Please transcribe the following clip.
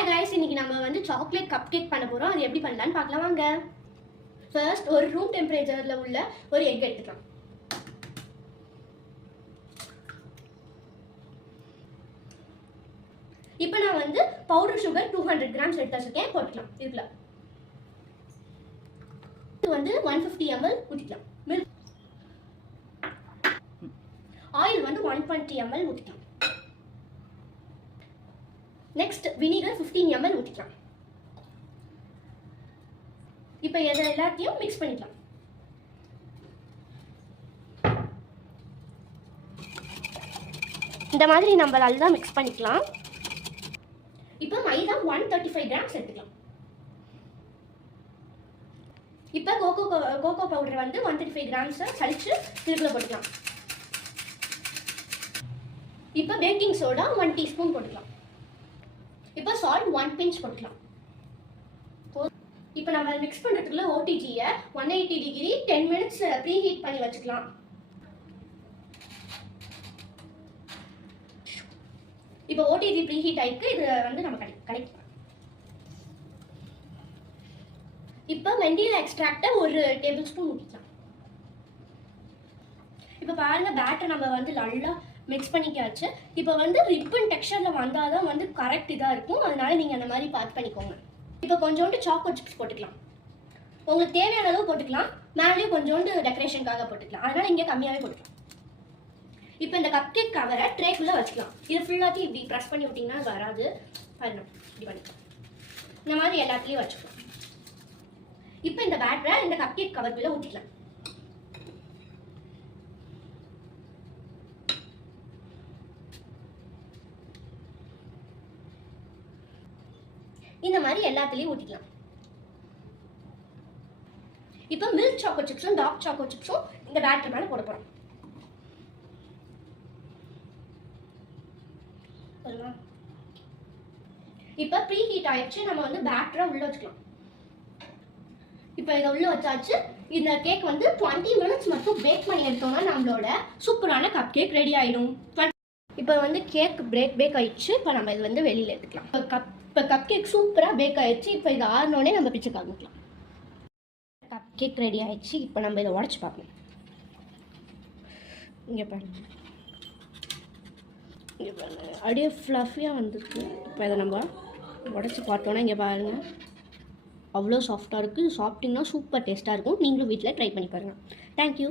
Hi guys, இன்னைக்கு நம்ம வந்து சாக்லேட் கப் கேக் பண்ண போறோம். அது எப்படி பண்ணலாம்னு பார்க்கலாம் வாங்க. ஃபர்ஸ்ட் ஒரு ரூம் டெம்பரேச்சர்ல உள்ள ஒரு எக் எடுத்துக்கலாம். இப்போ நான் வந்து பவுடர் சுகர் 200 கிராம்ஸ் எடுத்து வச்சிருக்கேன், போட்டுக்கலாம். இதுல இது வந்து 150 ml ஊத்திக்கலாம். மில்க் ஆயில் வந்து 120 ml ஊத்திக்கலாம். நெக்ஸ்ட் வினிகர் 15 ml ஊத்திக்கலாம். இப்போ இத எல்லாத்தையும் மிக்ஸ் பண்ணிக்கலாம். இந்த மாதிரி நம்ம நல்லா மிக்ஸ் பண்ணிக்கலாம். இப்போ மைதா 135 கிராம்ஸ் எடுத்துக்கலாம். இப்போ கோகோ பவுடர் வந்து 135 கிராம்ஸ் சலிச்சு இதுக்குள்ள போட்டுக்கலாம். இப்போ பேக்கிங் சோடா 1 டீஸ்பூன் போட்டுக்கலாம். இப்போ சால்ட் 1 பிஞ்ச் போட்டுக்கலாம். இப்போ நம்ம மிக்ஸ் பண்றதுக்குள்ள ஓடிஜியை 180 டிகிரி 10 மினிட்ஸ் ப்ரீ ஹீட் பண்ணி வச்சுக்கலாம். இப்போ ஓடிஜி ப்ரீ ஹீட் ஆயிருக்கு. இது வந்து நம்ம கலெக்ட் இப்போ வெண்ணிலா எக்ஸ்ட்ராக்ட் ஒரு டேபிள் ஸ்பூன் ஊத்திக்கலாம். இப்போ பாருங்க பேட்டர் நம்ம வந்து நல்லா மிக்ஸ் பண்ணிக்காச்சு. இப்போ வந்து ரிப்பன் டெக்ஸ்சர்ல வந்தாதான் வந்து கரெக்ட் இதா இருக்கும். அதனால நீங்க அந்த மாதிரி பார்த்து பண்ணிக்கோங்க. இப்போ கொஞ்சோண்டு சாக்கோ சிப்ஸ் போட்டுக்கலாம். உங்களுக்கு தேவையான அளவு போட்டுக்கலாம். மேலேயும் கொஞ்சோண்டு டெக்கரேஷனுக்காக போட்டுக்கலாம். அதனால இங்கே கம்மியாவே போட்டுக்கலாம். இப்போ இந்த கப் கேக் கவரை ட்ரேக்குள்ள வச்சுக்கலாம். இது ஃபுல்லாத்தையும் இப்படி ப்ரெஸ் பண்ணி விட்டிங்கன்னா வராது. பண்ணணும் இப்படி பண்ணிக்கலாம். இந்த மாதிரி எல்லாத்துலேயும் வச்சுக்கலாம். இப்போ இந்த பேட்டரை இந்த கப் கேக் கவருக்குள்ள ஊற்றிக்கலாம். இந்த மாதிரி எல்லாத்துலயும் ஊத்திக்கலாம். இப்போ மில்க் சாக்கோ சிப்ஸும் டார்க் சாக்கோ சிப்ஸும் இந்த பேட்டர் மேல போட போறோம். இப்போ ப்ரீ ஹீட் ஆயிடுச்சு. நம்ம வந்து பேட்டரை உள்ள வச்சுக்கலாம். இப்போ இதை உள்ள வச்சாச்சு. இந்த கேக் வந்து 20 மினிட்ஸ் மட்டும் பேக் பண்ணி எடுத்தோம்னா நம்மளோட சூப்பரான கப் கேக் ரெடி ஆயிடும். இப்போ வந்து கேக் பேக் ஆயிடுச்சு. இப்போ நம்ம இது வந்து வெளியில எடுத்துக்கலாம். இப்போ கப் கேக் சூப்பராக பேக் ஆயிடுச்சு. இப்போ இது ஆறினோடனே நம்ம பிச்சு காமிக்கலாம். கப் கேக் ரெடி ஆயிடுச்சு. இப்போ நம்ம இதை உடச்சி பார்க்கலாம். இங்கே பாருங்க, இங்கே பாருங்க, அப்படியே ஃப்ளஃபியாக வந்துருக்கு. இப்போ இதை நம்ம உடச்சி பார்த்தோன்னா இங்கே பாருங்கள், அவ்வளோ சாஃப்டாக இருக்குது. சாப்பிட்டிங்கன்னா சூப்பர் டேஸ்ட்டாக இருக்கும். நீங்களும் வீட்டில் ட்ரை பண்ணி பாருங்கள். தேங்க்யூ.